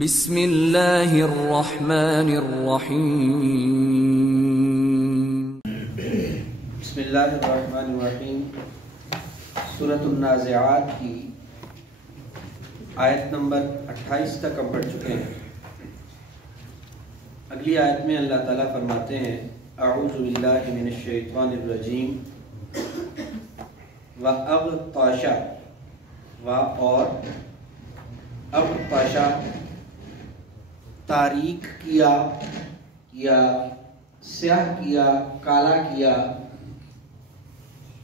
بسم اللہ الرحمن الرحیم۔ بسم اللہ الرحمن الرحیم۔ سورۃ النازعات کی آیت نمبر 28 تک ہم پڑھ چکے ہیں۔ اگلی آیت میں اللہ تعالیٰ فرماتے ہیں اعوذ باللہ من الشیطان الرجیم وَأَغْطَشَ اور اغطشا تاریک کیا یا سیاہ کیا، کالا کیا،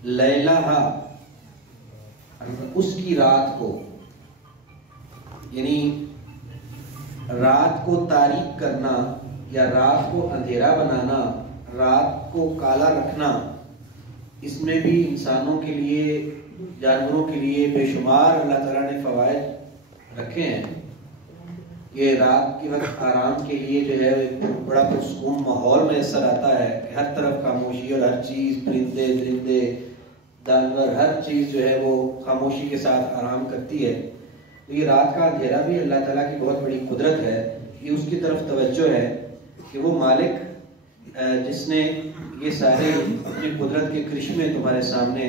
لیلہا اس کی رات کو، یعنی رات کو تاریک کرنا یا رات کو اندھیرا بنانا، رات کو کالا رکھنا، اس میں بھی انسانوں کے لیے، جانوروں کے لیے بے شمار اللہ تعالیٰ نے فوائد رکھے ہیں۔ یہ رات کے وقت آرام کے لیے جو ہے بڑا پرسکون ماحول میسر آتا ہے کہ ہر طرف خاموشی اور ہر چیز، پرندے درندے جانور، ہر چیز جو ہے وہ خاموشی کے ساتھ آرام کرتی ہے۔ تو یہ رات کا اندھیرا بھی اللہ تعالیٰ کی بہت بڑی قدرت ہے، یہ اس کی طرف توجہ ہے کہ وہ مالک جس نے یہ سارے اپنی قدرت کے کرشمے تمہارے سامنے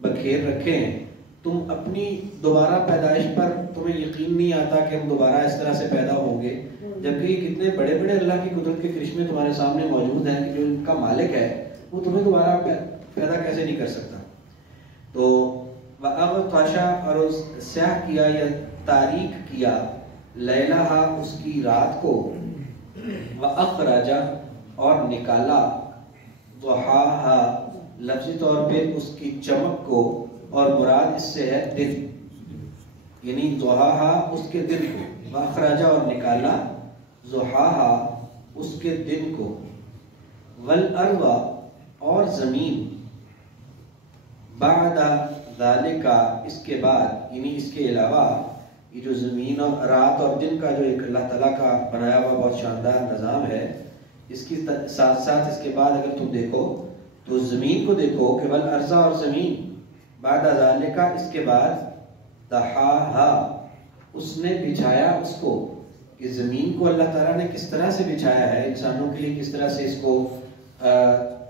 بکھیر رکھے ہیں، تم اپنی دوبارہ پیدائش پر تمہیں یقین نہیں آتا کہ ہم دوبارہ اس طرح سے پیدا ہوں گے، جبکہ یہ کتنے بڑے بڑے اللہ کی قدرت کے کرشمے تمہارے سامنے موجود ہیں کہ جو ان کا مالک ہے وہ تمہیں دوبارہ پیدا کیسے نہیں کر سکتا۔ تو وَأَغْطَشَ اور سیاہ کیا یا تاریک کیا، لیلہا اس کی رات کو، وَأَخْرَجَ اور نکالا، ضحاہا لفظی طور پہ اس کی چمک کو، اور مراد اس سے ہے دن، یعنی ضحاہا اس کے دن کو، وَأَخْرَجَ اور نکالا، ضحاہا اس کے دن کو، وَالْأَرْضَ اور زمین، بعد ذالک اس کے بعد، یعنی اس کے علاوہ یہ جو زمین اور رات اور دن کا جو ایک اللہ تعالیٰ کا بنایا ہوا بہت شاندار نظام ہے، اس کی ساتھ ساتھ اس کے بعد اگر تم دیکھو تو زمین کو دیکھو کہ والارض اور زمین، بعد ذالک اس کے بعد، دحاہا اس نے بچھایا اس کو، کہ زمین کو اللہ تعالیٰ نے کس طرح سے بچھایا ہے انسانوں کے لیے، کس طرح سے اس کو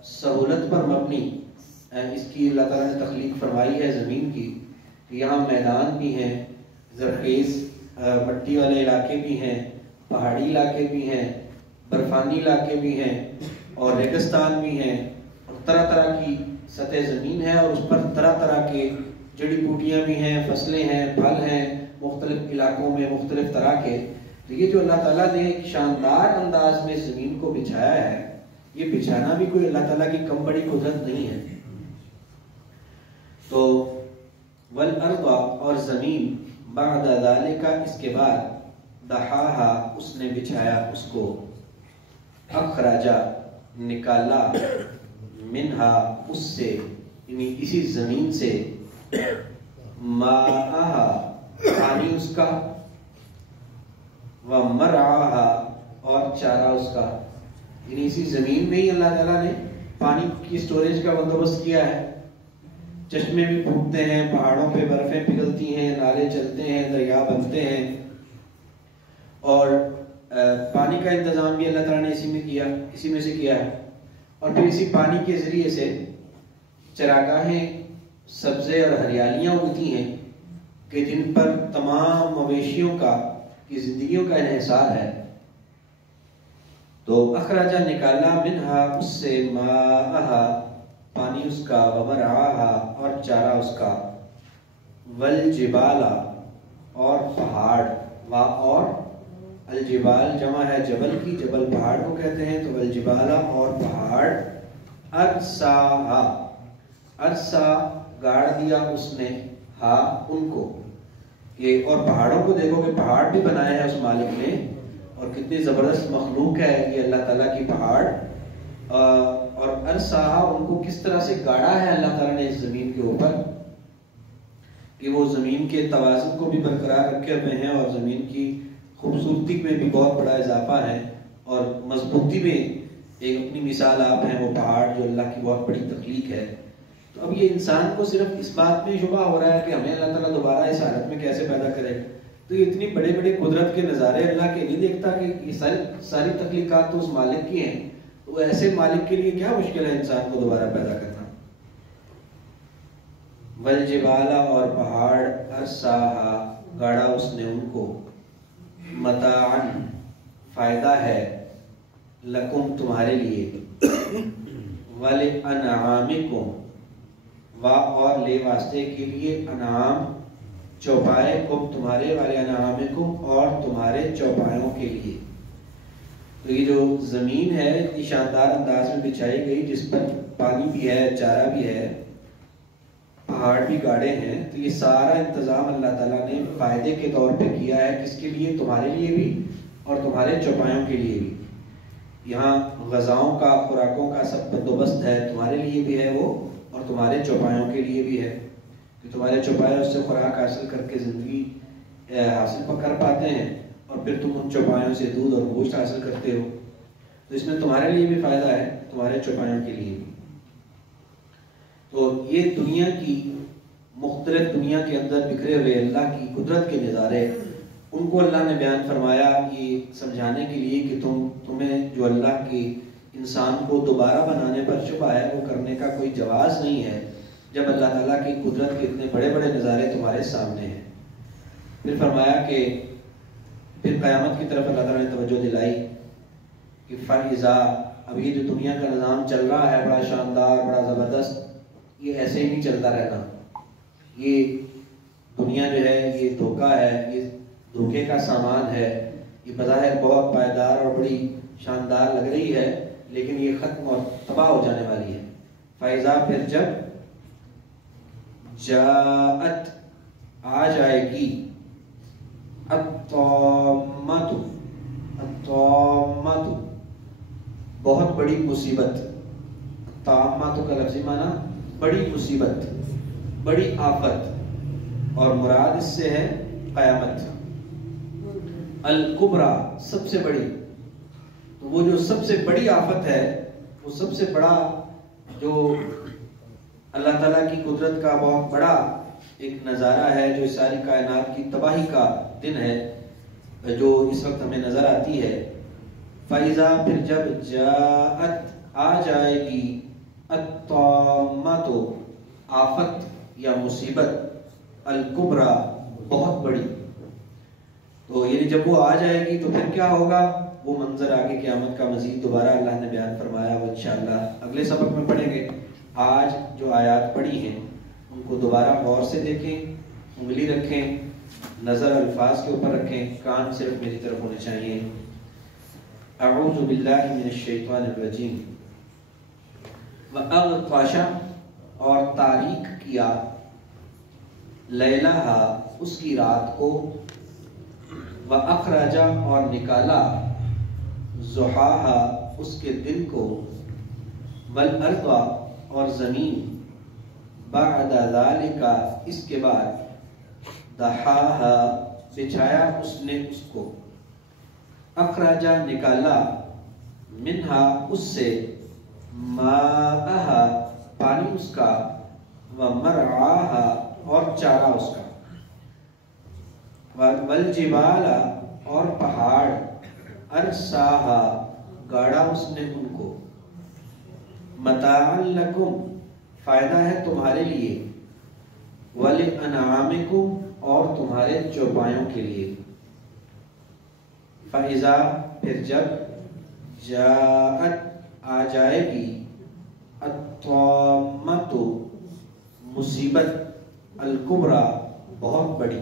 سہولت پر مبنی اس کی اللہ تعالیٰ نے تخلیق فرمائی ہے زمین کی، کہ یہاں میدان بھی ہیں، زرخیز مٹی والے علاقے بھی ہیں، پہاڑی علاقے بھی ہیں، برفانی علاقے بھی ہیں، اور ریگستان بھی ہیں، اور طرح طرح کی سطح زمین ہے، اور اس پر طرح طرح کے جڑی بوٹیاں بھی ہیں، فصلیں ہیں، پھل ہیں، مختلف علاقوں میں مختلف طرح کے۔ تو یہ جو اللہ تعالیٰ نے ایک شاندار انداز میں زمین کو بچھایا ہے، یہ بچھانا بھی کوئی اللہ تعالیٰ کی کم بڑی قدرت نہیں ہے۔ تو والارض اور زمین، بعد ذالک اس کے بعد، دحاہا اس نے بچھایا اس کو، اخرجا نکالا، منہا اس سے، یعنی اسی زمین سے، ماءہا پانی اس کا، ومرعاہا اور چارہ اس کا، یعنی اسی زمین میں ہی اللہ تعالیٰ نے پانی کی سٹوریج کا بندوبست کیا ہے۔ چشمے بھی پھوٹتے ہیں، پہاڑوں پہ برفیں پگھلتی ہیں، نالے چلتے ہیں، دریا بنتے ہیں، اور پانی کا انتظام بھی اللہ تعالیٰ نے اسی میں سے کیا ہے۔ اور پھر اسی پانی کے ذریعے سے چراگاہیں، سبزے اور ہریالیاں اگتی ہیں کہ جن پر تمام مویشیوں کی زندگیوں کا انحصار ہے۔ تو اخرجا نکالا، منہا اس سے، ماءہا پانی اس کا، ومرعاہا اور چارہ اس کا، والجبال اور پہاڑ، اور الجبال جمع ہے جبل کی، جبل پہاڑ کو کہتے ہیں، تو والجبال اور پہاڑ، ارساہا ارسا گاڑ دیا اس نے، ہا ان کو، اور پہاڑوں کو دیکھو کہ پہاڑ بھی بنائے ہیں اس مالک نے، اور کتنی زبردست مخلوق ہے یہ اللہ تعالیٰ کی پہاڑ، اور ارساہا ان کو کس طرح سے گاڑا ہے اللہ تعالیٰ نے اس زمین کے اوپر، کہ وہ زمین کے توازن کو بھی برقرار رکھے ہوئے ہیں، اور زمین کی خوبصورتی میں بھی بہت بڑا اضافہ ہے، اور مضبوطی میں ایک اپنی مثال آپ ہیں وہ پہاڑ جو اللہ کی بہت بڑی تخلیق ہے۔ تو اب یہ انسان کو صرف اس بات میں شبہ ہو رہا ہے کہ ہمیں اللہ تعالیٰ دوبارہ اس حالت میں کیسے پیدا کرے، تو تو یہ اتنی بڑے بڑے قدرت کے نظارے اللہ کے نہیں دیکھتا کہ یہ ساری تخلیقات تو اس مالک کی ہیں، تو ایسے مالک کے لیے کیا مشکل ہے انسان کو دوبارہ پیدا کرنا۔ والجبال اور پہاڑ ارساہا گاڑا اس نے ان کو، متاعن فائدہ ہے، لکم تمہارے لیے، ولانعامکم و اور لے واسطے کے لیے، انعام چوپائے، کم تمہارے، ولانعامکم اور تمہارے چوپایوں کے لیے۔ تو یہ جو زمین ہے اتنی شاندار انداز میں بچھائی گئی، جس پر پانی بھی ہے، چارہ بھی ہے، پہاڑ بھی گاڑے ہیں، تو یہ سارا انتظام اللہ تعالیٰ نے فائدے کے طور پہ کیا ہے۔ کس کے لیے؟ تمہارے لیے بھی اور تمہارے چوپایوں کے لیے بھی۔ یہاں غذاؤں کا، خوراکوں کا سب بندوبست ہے، تمہارے لیے بھی ہے وہ اور تمہارے چوپایوں کے لیے بھی ہے، کہ تمہارے چوپائے اس سے خوراک حاصل کر کے زندگی حاصل کر پاتے ہیں، اور پھر تم ان چوپایوں سے دودھ اور گوشت حاصل کرتے ہو، تو اس میں تمہارے لیے بھی فائدہ ہے، تمہارے چوپایوں کے لیے بھی۔ تو یہ دنیا کی مختلف دنیا کے اندر بکھرے ہوئے اللہ کی قدرت کے نظارے، ان کو اللہ نے بیان فرمایا یہ سمجھانے کے لیے کہ تمہیں جو اللہ کی انسان کو دوبارہ بنانے پر شبہ ہے، وہ کرنے کا کوئی جواز نہیں ہے جب اللہ تعالیٰ کی قدرت کے اتنے بڑے بڑے نظارے تمہارے سامنے ہیں۔ پھر فرمایا کہ پھر قیامت کی طرف اللہ تعالیٰ نے توجہ دلائی کہ فَإِذَا، اب یہ جو دنیا کا نظام چل رہا ہے بڑا شاندار، بڑا زبردست، یہ ایسے ہی نہیں چلتا رہنا۔ یہ دنیا جو ہے یہ دھوکہ ہے، یہ دھوکے کا سامان ہے، یہ بظاہر بہت پائیدار اور بڑی شاندار لگ رہی ہے، لیکن یہ ختم اور تباہ ہو جانے والی ہے۔ فَإِذَا، پھر جب، جاءت آ جائے گی، الطامۃ، الطامۃ بہت بڑی مصیبت، طامۃ کا لفظی معنی بڑی مصیبت، بڑی آفت، اور مراد اس سے ہے قیامت۔ الکبریٰ سب سے بڑی، تو وہ جو سب سے بڑی آفت ہے، وہ سب سے بڑا جو اللہ تعالیٰ کی قدرت کا بہت بڑا ایک نظارہ ہے، جو ساری کائنات کی تباہی کا دن ہے، جو اس وقت ہمیں نظر آتی ہے۔ فَإِذَا، پھر جب، جاءت آ جائے گی، الطامۃ آفت یا مصیبت، الکبریٰ بہت بڑی، تو یعنی جب وہ آ جائے گی تو پھر کیا ہوگا، وہ منظر آگے قیامت کا مزید دوبارہ اللہ نے بیان فرمایا، وہ انشاءاللہ اگلے سبق میں پڑھیں گے۔ آج جو آیات پڑھی ہیں ان کو دوبارہ غور سے دیکھیں، انگلی رکھیں، نظر الفاظ کے اوپر رکھیں، کان صرف میری طرف ہونے چاہیے۔ اعوذ باللہ من الشیطان الرجیم۔ وَأَغْطَشَ، اور تاریک کیا، لیلہا اس کی رات کو، وَأَخْرَجَ اور نکالا، ضحاہا اس کے دن کو، وَالْأَرْضَ اور زمین، بَعْدَ ذَلِكَ اس کے بعد، دحاہا بچھایا اس نے اس کو، اخرج نکالا، منہا اس سے، ماءہا پانی اس کا، ومرعاہا اور چارہ اس کا، والجبال اور پہاڑ، ارساہا گاڑا اس نے ان کو، متاعا لکم فائدہ ہے تمہارے لیے، ولانعامکم اور تمہارے چوپایوں کے لیے۔ فَإِذَا پھر جب، جاءت آ جائے گی، الطامۃ مصیبت، الکبریٰ بہت بڑی۔